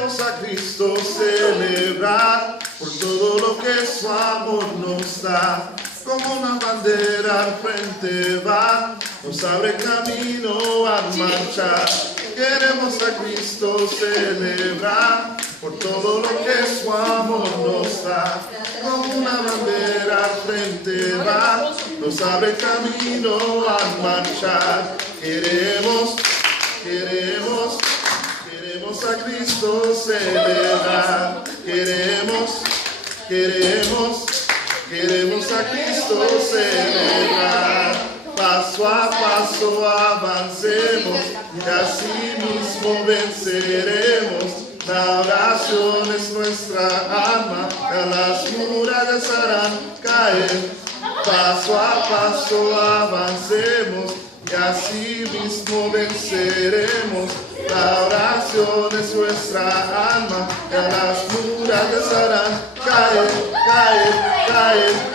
Queremos a Cristo celebrar por todo lo que su amor nos da. Como una bandera al frente va, nos abre camino al marchar. Queremos a Cristo celebrar por todo lo que su amor nos da. Como una bandera al frente va, nos abre camino al marchar. Queremos a Cristo celebrar. Queremos a Cristo celebrar. Paso a paso avancemos y así mismo venceremos. La oración es nuestra arma, a las murallas harán caer. Paso a paso avancemos y así mismo venceremos. La oración es nuestra alma, y a las murallas harán caer, caer, caer.